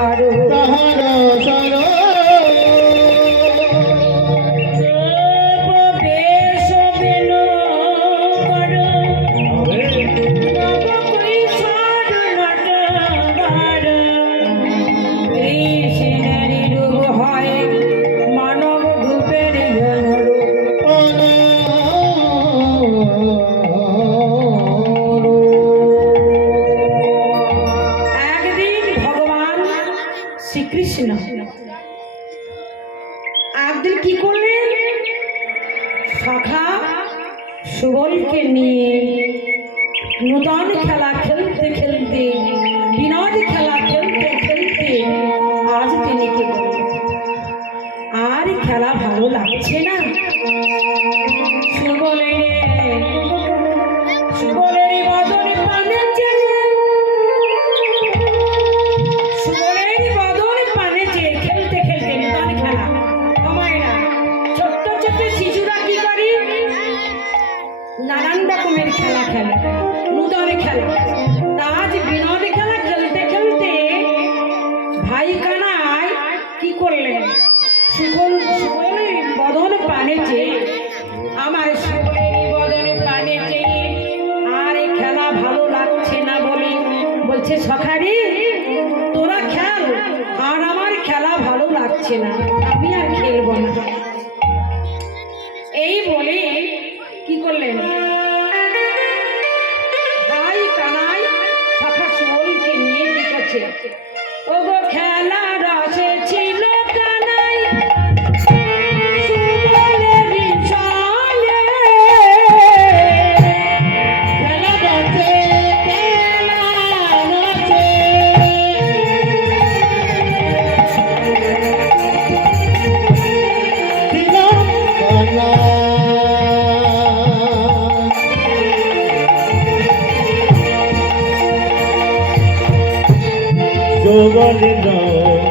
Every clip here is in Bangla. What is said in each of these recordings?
তাহারো তাদের কি করলেন? শাখা সুবলকে নিয়ে নূতন খেলা খেলতে খেলতে খেলা খেলে উদরে খেলা। আজ বিনোদ খেলা খেলতে খেলতে ভাই কানায় কি করলেন? সুকল বদন পানে চেয়ে আমার খেলা ভালো লাগছে না বলে বলছে, সখারি, তোরা খেল, আর আমার খেলা ভালো লাগছে না। আছে যোগলিন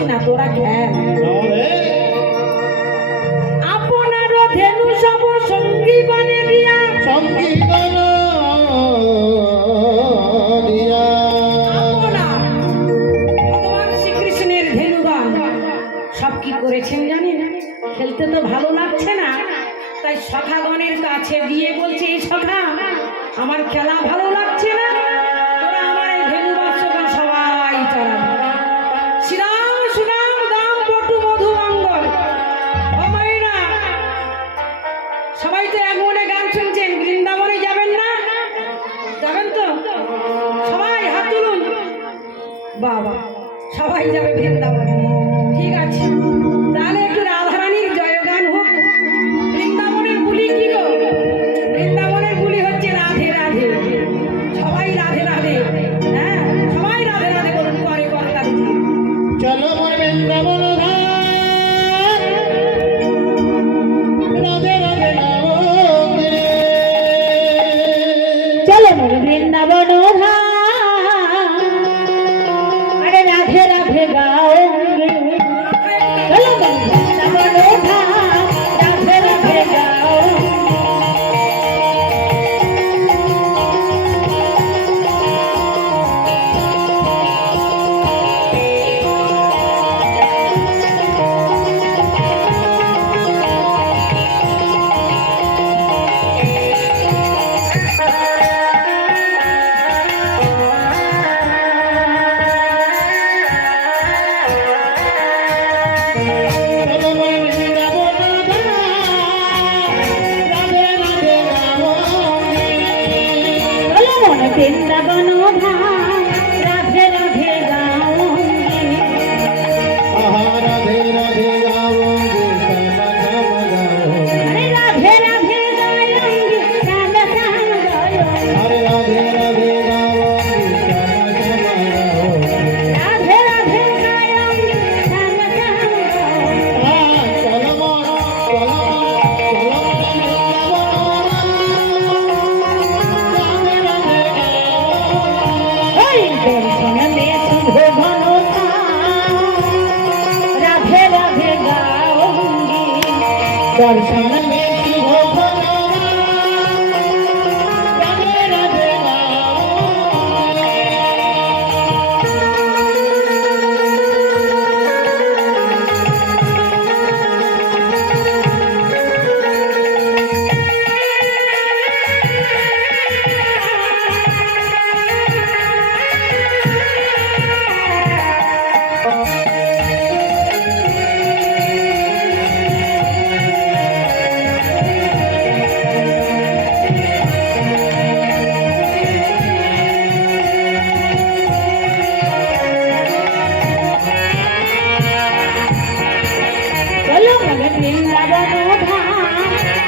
আসি না তোরা ঘ্যান আপনার ধেনু সব সঙ্গী বনে গিয়া। সঙ্গী করেছেন জানেন? খেলতে তো ভালো লাগছে না। তাই সখাগণের কাছে দিয়ে বলছে এই সখা আমার খেলা ভালো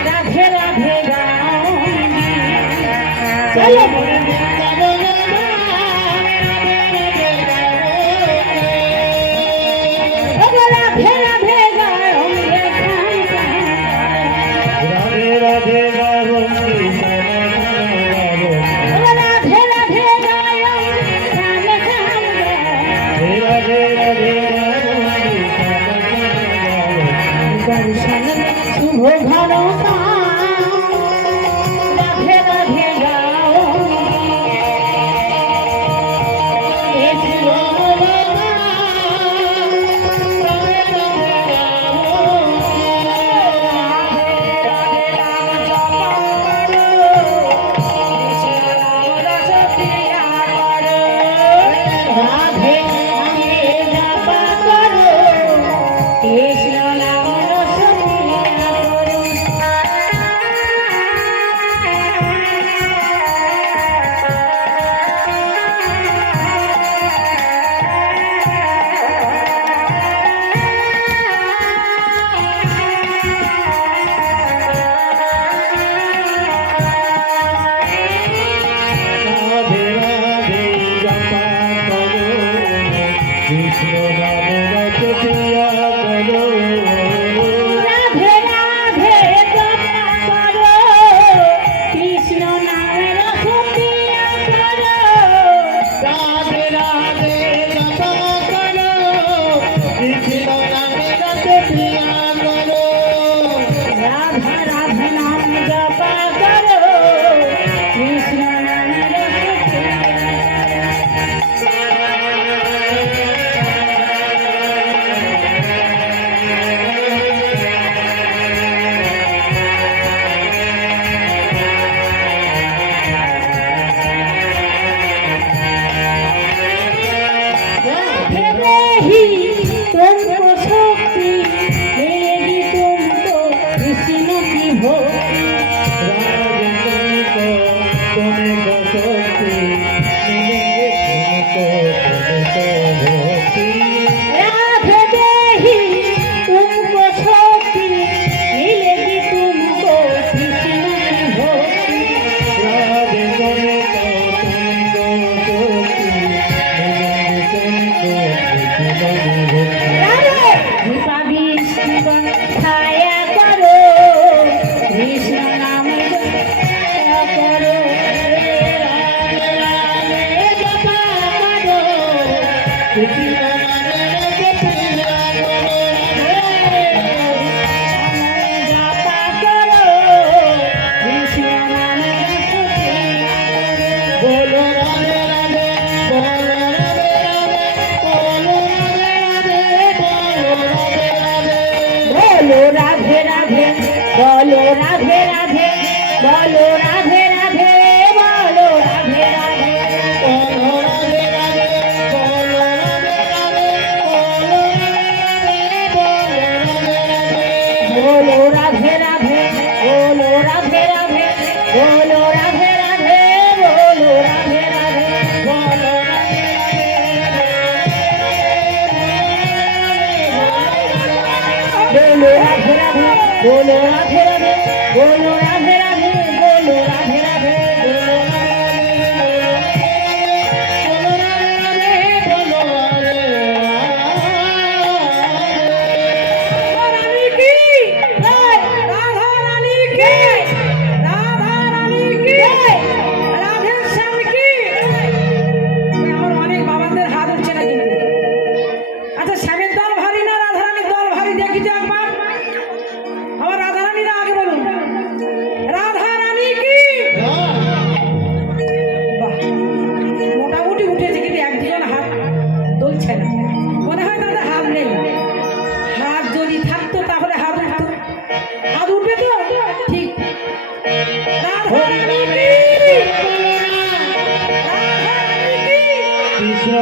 রাধে রাধে গাও চলো কৃষ্ণ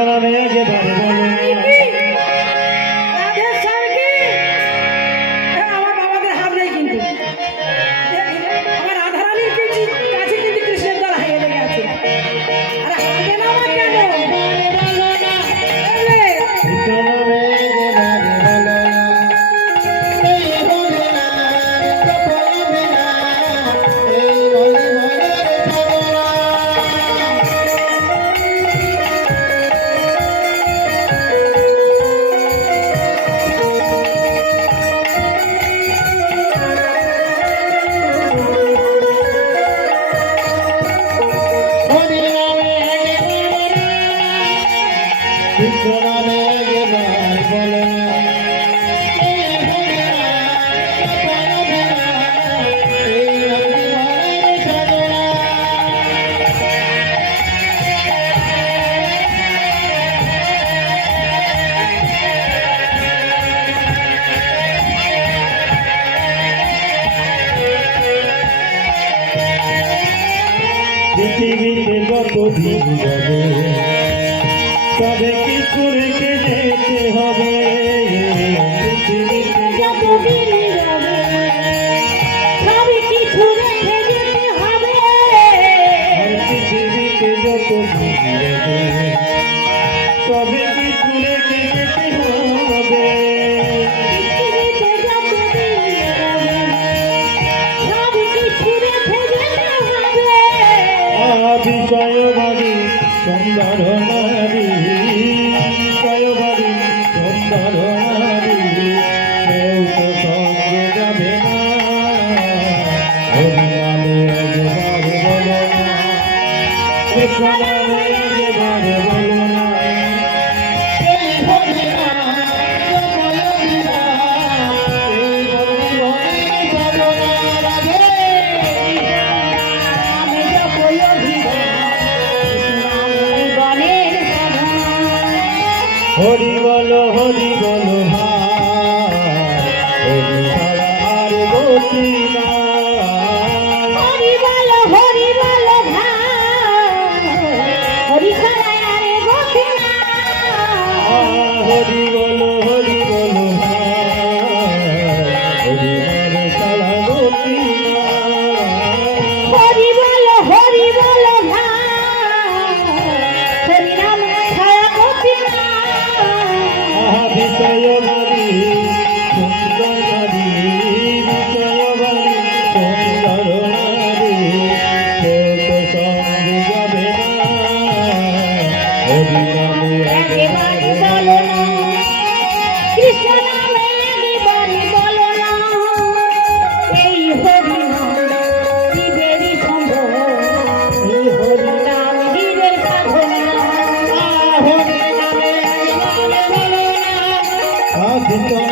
Nunca